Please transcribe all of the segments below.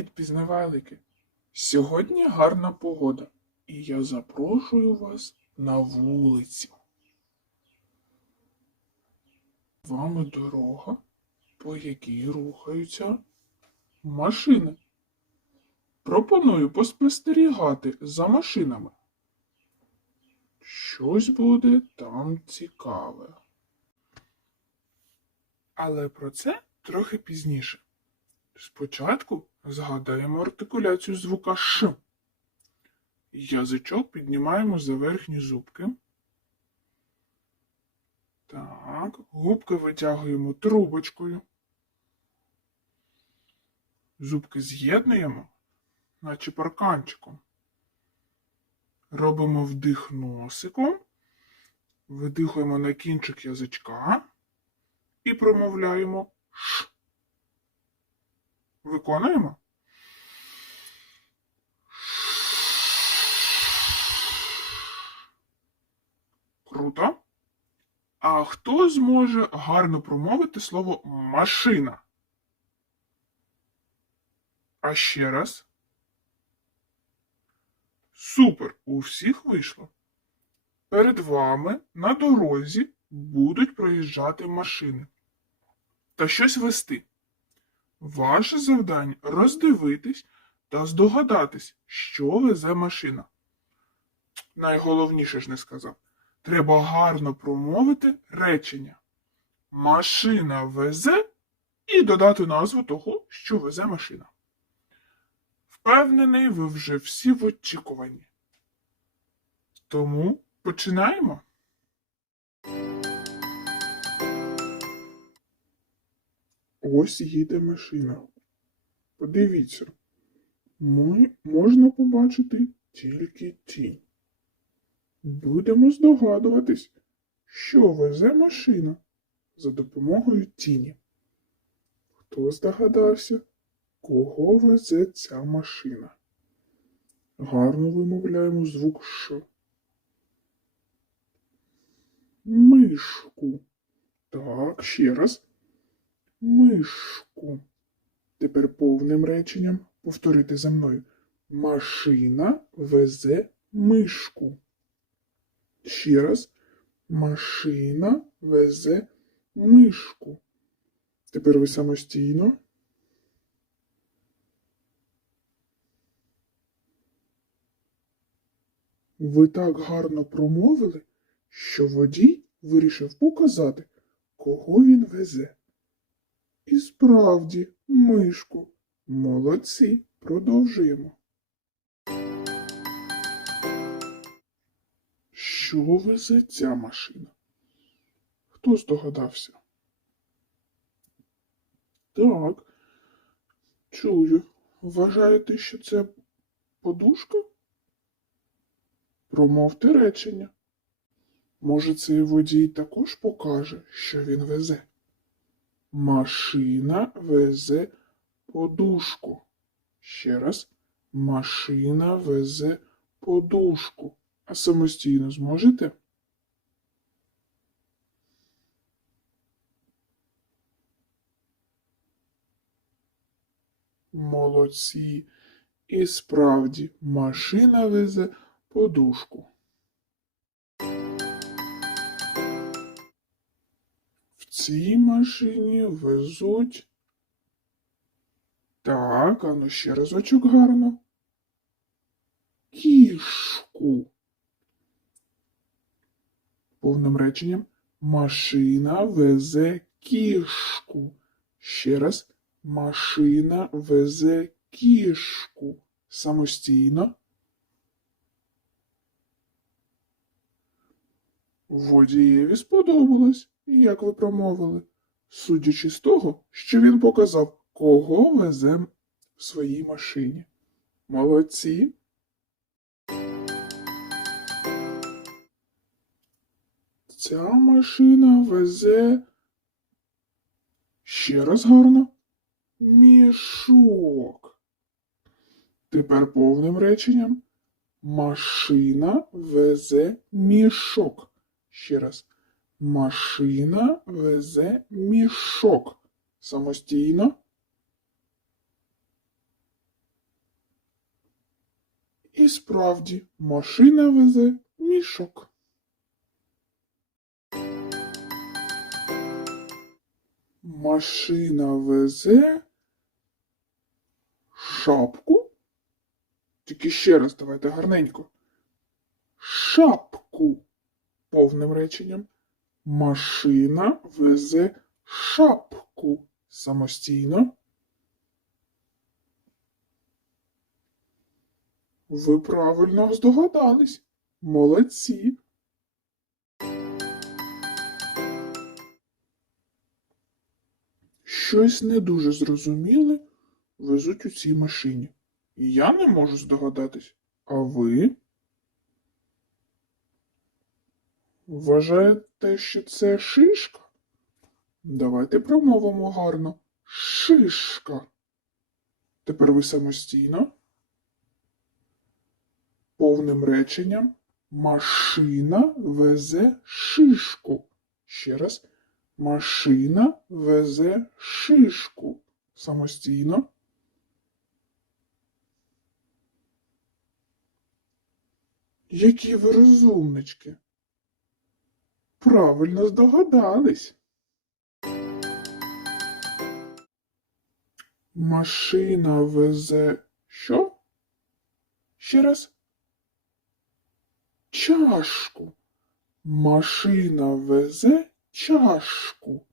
Привіт, пізнавайлики! Сьогодні гарна погода, і я запрошую вас на вулицю. Вами дорога, по якій рухаються машини. Пропоную поспостерігати за машинами. Щось буде там цікаве. Але про це трохи пізніше. Спочатку згадаємо артикуляцію звука Ш. Язичок піднімаємо за верхні зубки. Так, губки витягуємо трубочкою. Зубки з'єднуємо, наче парканчиком. Робимо вдих носиком, видихуємо на кінчик язичка і промовляємо Ш. Виконуємо. Круто. А хто зможе гарно промовити слово машина? А ще раз. Супер! У всіх вийшло. Перед вами на дорозі будуть проїжджати машини та щось вести. Ваше завдання роздивитись та здогадатись, що везе машина. Найголовніше ж не сказав. Треба гарно промовити речення. Машина везе і додати назву того, що везе машина. Впевнений, ви вже всі в очікуванні. Тому починаємо. Ось їде машина. Подивіться, можна побачити тільки тінь. Будемо здогадуватись, що везе машина за допомогою тіні. Хто здогадався, кого везе ця машина? Гарно вимовляємо звук Ш. Мишку. Так, ще раз мишку. Тепер повним реченням повторити за мною. Машина везе мишку. Ще раз. Машина везе мишку. Тепер ви самостійно. Ви так гарно промовили, що водій вирішив показати, кого він везе. І справді, мишку. Молодці. Продовжуємо. Що везе ця машина? Хто здогадався? Так. Чую. Вважаєте, що це подушка? Промовте речення. Може, цей водій також покаже, що він везе? Машина везе подушку. Ще раз. Машина везе подушку. Самостійно зможете? Молодці. І справді, машина везе подушку. В цій машині везуть. Так, а ну ще разочок гарно. Кішку. Повним реченням. Машина везе кішку. Ще раз. Машина везе кішку. Самостійно. Водієві сподобалось, як ви промовили, судячи з того, що він показав, кого везе в своїй машині. Молодці. Ця машина везе ще раз гарно мішок. Тепер повним реченням. Машина везе мішок. Ще раз. Машина везе мішок. Самостійно. І справді, машина везе мішок. Машина везе шапку. Тільки ще раз давайте гарненько. Шапку. Повним реченням. Машина везе шапку. Самостійно. Ви правильно здогадались. Молодці. Щось не дуже зрозуміле везуть у цій машині. Я не можу здогадатись. А ви? Вважаєте, що це шишка? Давайте промовимо гарно. Шишка. Тепер ви самостійно. Повним реченням. Машина везе шишку. Ще раз. Машина везе шишку. Самостійно. Які ви розумнички. Правильно здогадались. Машина везе що? Ще раз. Чашку. Машина везе чашку.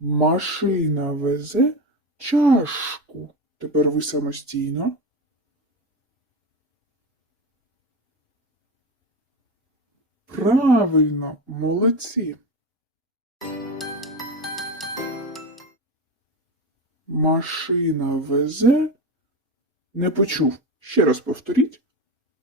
Машина везе чашку. Тепер ви самостійно. Правильно, молодці. Машина везе. Не почув. Ще раз повторіть.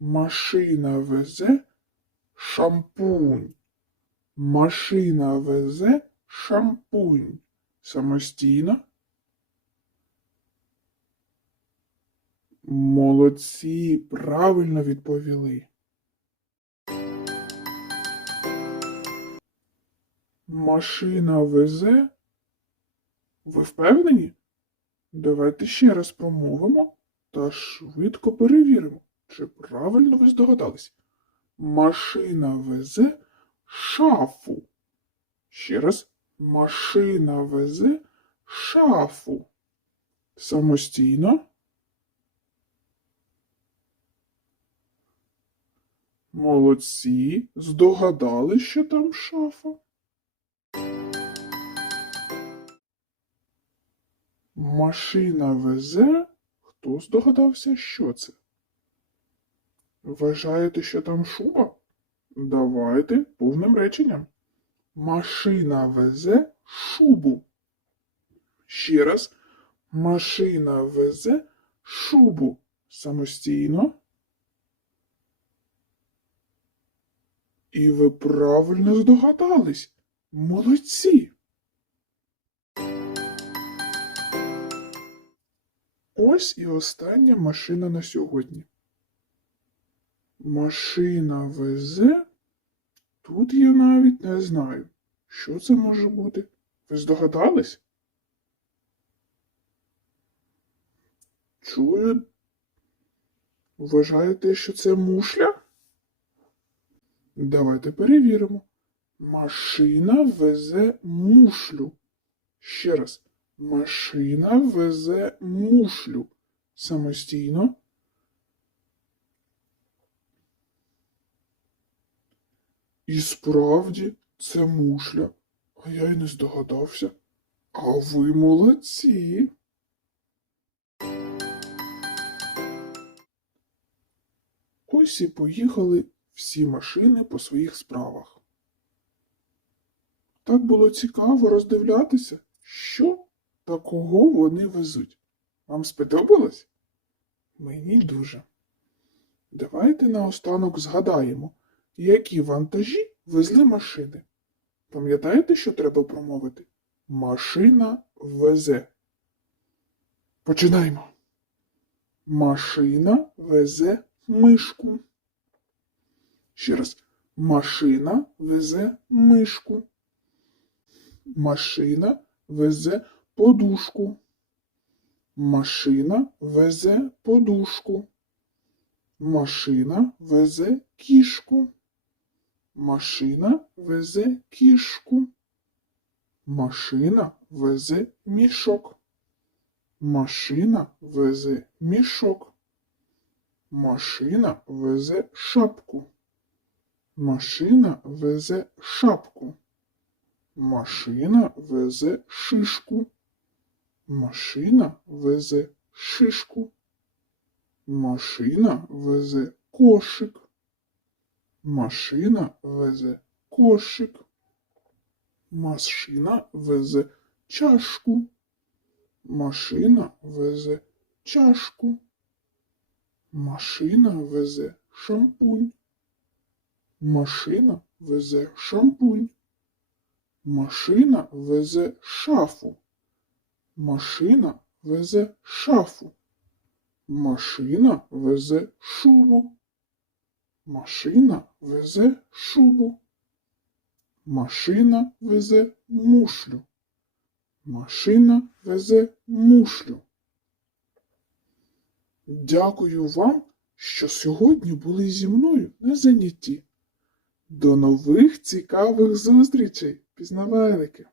Машина везе шампунь. Машина везе шампунь. Самостійно. Молодці, правильно відповіли. Машина везе. Ви впевнені? Давайте ще раз промовимо та швидко перевіримо, чи правильно ви здогадались. Машина везе шафу. Ще раз. Машина везе шафу. Самостійно. Молодці. Здогадали, що там шафа. Машина везе. Хто здогадався, що це? Вважаєте, що там шуба? Давайте повним реченням. Машина везе шубу. Ще раз. Машина везе шубу. Самостійно. І ви правильно здогадались. Молодці. Ось і остання машина на сьогодні. Машина везе. Тут я навіть не знаю, що це може бути. Ви здогадались? Чую. Вважаєте, що це мушля? Давайте перевіримо. Машина везе мушлю. Ще раз. Машина везе мушлю. Самостійно. І справді це мушля. А я й не здогадався. А ви молодці. Ось і поїхали всі машини по своїх справах. Так було цікаво роздивлятися, що та кого вони везуть. Вам сподобалось? Мені дуже. Давайте наостанок згадаємо, які вантажі везли машини. Пам'ятаєте, що треба промовити? Машина везе. Починаємо. Машина везе мишку. Ще раз. Машина везе мишку. Машина везе подушку. Машина везе подушку. Машина везе кішку. Машина везе кішку. Машина везе мішок. Машина везе мішок. Машина везе шапку. Машина везе шапку. Машина везе шишку. Машина везе шишку. Машина везе кошик. Машина везе кошик. Машина везе чашку. Машина везе чашку. Машина везе шампунь. Машина везе шампунь. Машина везе шафу. Машина везе шафу. Машина везе шубу. Машина везе шубу. Машина везе мушлю. Машина везе мушлю. Дякую вам, що сьогодні були зі мною на занятті. До нових цікавих зустрічей, пізнавальники!